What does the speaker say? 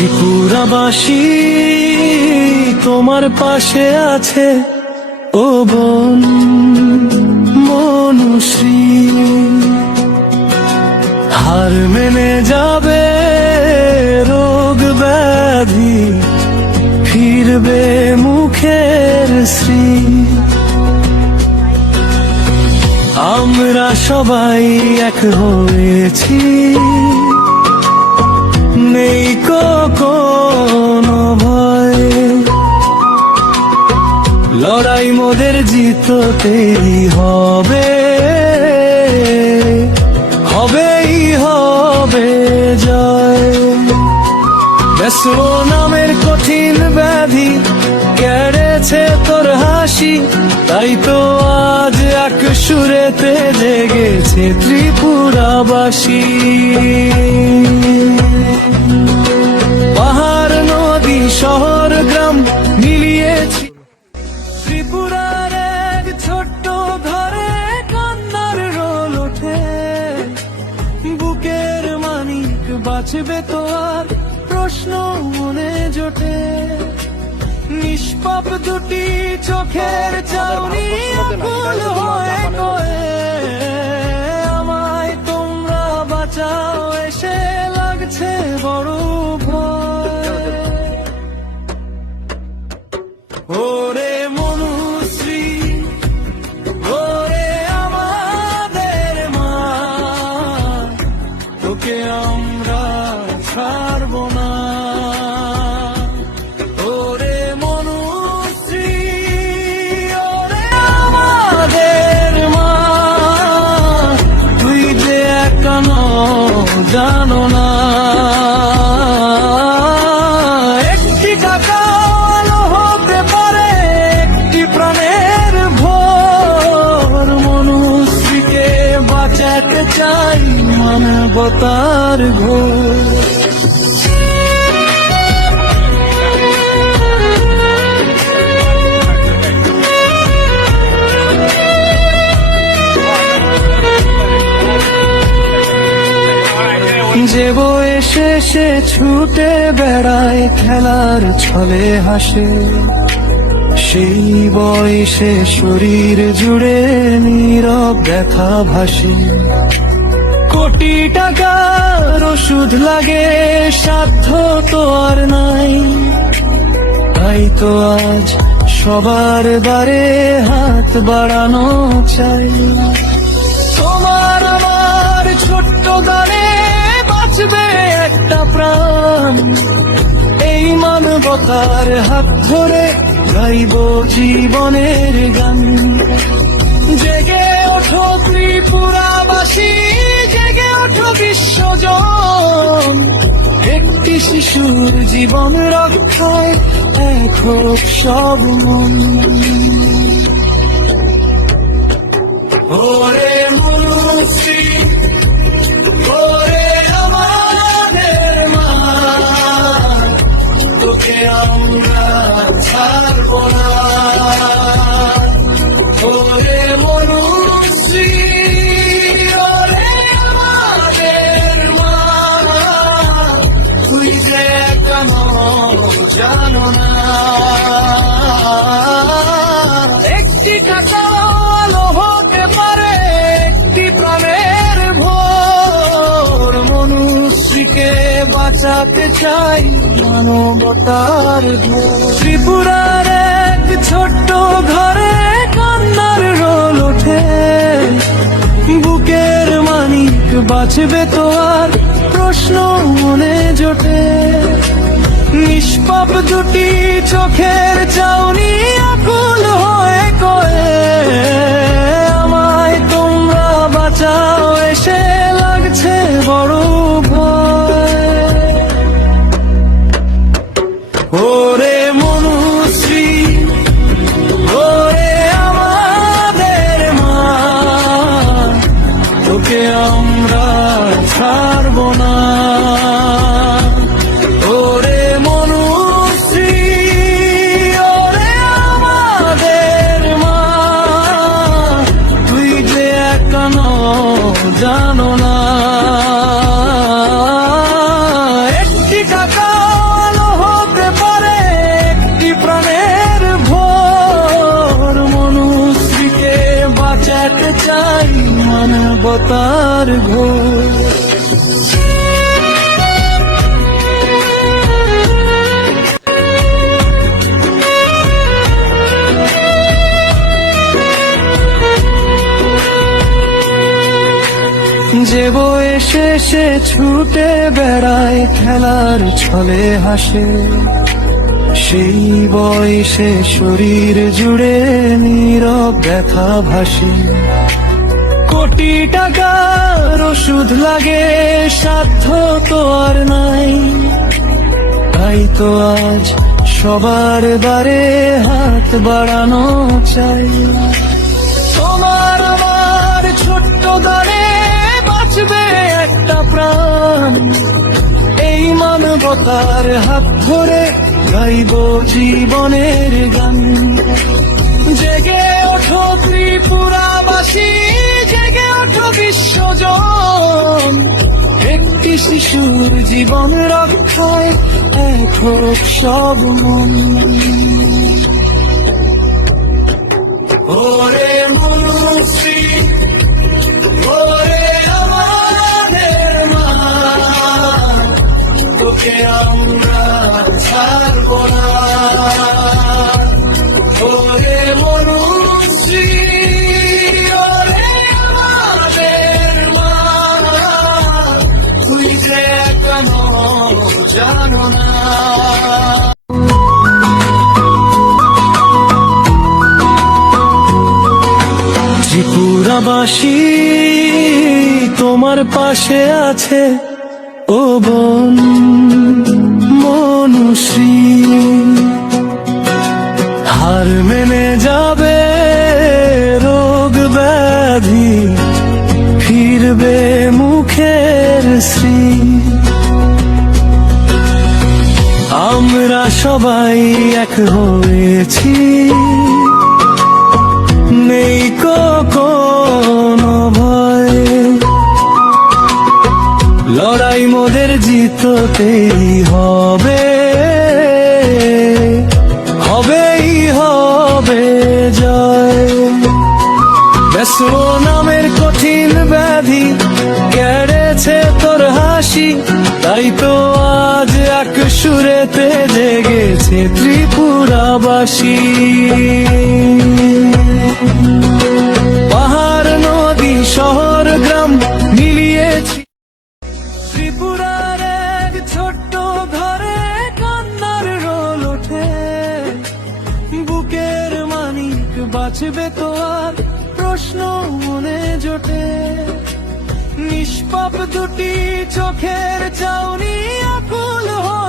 ত্রিপুরাবাসী তোমার পাশে আছে ও বোন মনুশ্রী, হার মেনে যাবে রোগ ব্যাধি, ফিরবে মুখের শ্রী। আমরা সবাই এক হয়েছি, নেই কোনো ভয়, লড়াই মোদের জিততেই হবে, হবেই হবে জয়। ব্যসন নামের কঠিন ব্যাধি কেড়েছে তোর হাসি, তাই তো আজ এক সুরেতে জেগেছে ত্রিপুরাবাসী। পাহাড় নদী শহর গ্রাম মিলিয়েছি ত্রিপুরার এক ছোট্ট ঘরে, কান্নার রোল ওঠে, বুকের মানিক বাঁচবে তো আর প্রশ্ন মনে জোটে। নিষ্পাপ দুটি চোখের চাউনি আকুল হয়ে কয়ে, আমায় তোমরা বাঁচাও এসে লাগছে বড় ভয়। ওরে মনুশ্রী, ওরে আমাদের মা, তোকে আমরা ছাড়ব না। ওরে মনুশ্রী, ওরে আমাদের মা, তুই যে একা নও জানো না। একটি টাকা আলো হতে পারে একটি প্রাণের ভোর, মনুষ্যকে বাঁচাতে চাই মানবতার ঘোর। যে বয়সে সে ছুটে বেড়ায় খেলার ছলে হাসে, সেই বয়সে শরীর জুড়ে নীরব ব্যথা ভাসে। কোটি টাকার ওষুধ লাগে সাধ্য তো আর নাই, তাই তো আজ সবার দ্বারে হাত বাড়ানো চাই। তোমার আমার ছোট্ট গানে বাঁচবে একটা প্রাণ, এই মানবতার হাত ধরে গাইব জীবনের গান। জেগে ওঠো ত্রিপুরাবাসী, জেগে ওঠো বিশ্বজন, একটি শিশুর জীবন রক্ষায় এক হোক সব মন। ওরে মনুশ্রী, ওরে আমাদের মা, তোকে আমরা ছাড়ব না। ওরে মনুশ্রী, ওরে আমাদের মা, তুই যে কেন জানো না। একটি টাকা আলো হতে পারে একটি প্রাণের ভোর, মনুষ্যকে বাঁচাতে চাই মানবতার ঘোর। ত্রিপুরার এক ছোট্ট ঘরে কান্নার রোল ওঠে, বুকের মানিক বাঁচবে তো আর প্রশ্ন মনে জোটে। নিষ্পাপ দুটি চোখের চাউনি আকুল হয়ে কয়ে, আমায় তোমরা বাঁচাও এসে লাগছে বড় ভয়। ওরে মনুশ্রী, ওরে আমাদের মা, তোকে আমরা ছাড়ব না। ওরে মনুশ্রী, ওরে আমাদের মা, তুই যে একা নও জানো না। একটি টাকা মানবতার ঘোর। যে বয়সে সে ছুটে বেড়ায় খেলার ছলে হাসে, সেই বয়সে শরীর জুড়ে নীরব ব্যথা ভাসে। কোটি টাকার ওষুধ লাগে, সাধ্য তো আর নাই, তাই তো আজ সবার দ্বারে হাত বাড়ানো চাই। তোমার আমার ছোট্ট দ্বারে বাঁচবে একটা প্রাণ, এই মানবতার হাত ধরে গাইব জীবনের গান। জেগে ওঠো ত্রিপুরাবাসী, জেগে ওঠো বিশ্বজন, একটি শিশুর জীবন রক্ষায় এক হোক সব মন। ওরে মনুশ্রী, ওরে আমাদের মা, তোকে আমরা ছাড়ব না। ওরে মনুশ্রী, ওরে আমাদের মা, তুই যে কেন জানো না। ত্রিপুরাবাসী তোমার পাশে আছে ও বোন মনুশ্রী, হার মেনে যাবে রোগ ব্যাধি, ফিরবে মুখের শ্রী। আমরা সবাই এক হয়েছি, নেই কোনো ভয়, লড়াই মোদের জিততেই হবে, হবেই হবে জয়। ব্যস্ত নামের কঠিন ব্যাধি কেড়েছে তোর হাসি, তাই তো আজ এক সুরেতে জেগেছে ত্রিপুরাবাসী। পাহাড় নদী শহর গ্রাম মিলিয়েছি ত্রিপুরার এক ছোট্ট ঘরে, কান্নার রোল ওঠে, বুকের মানিক বাঁচবে তো আর প্রশ্ন মনে জোটে। নিষ্পাপ দুটি চোখের চাউনি আকুল হয়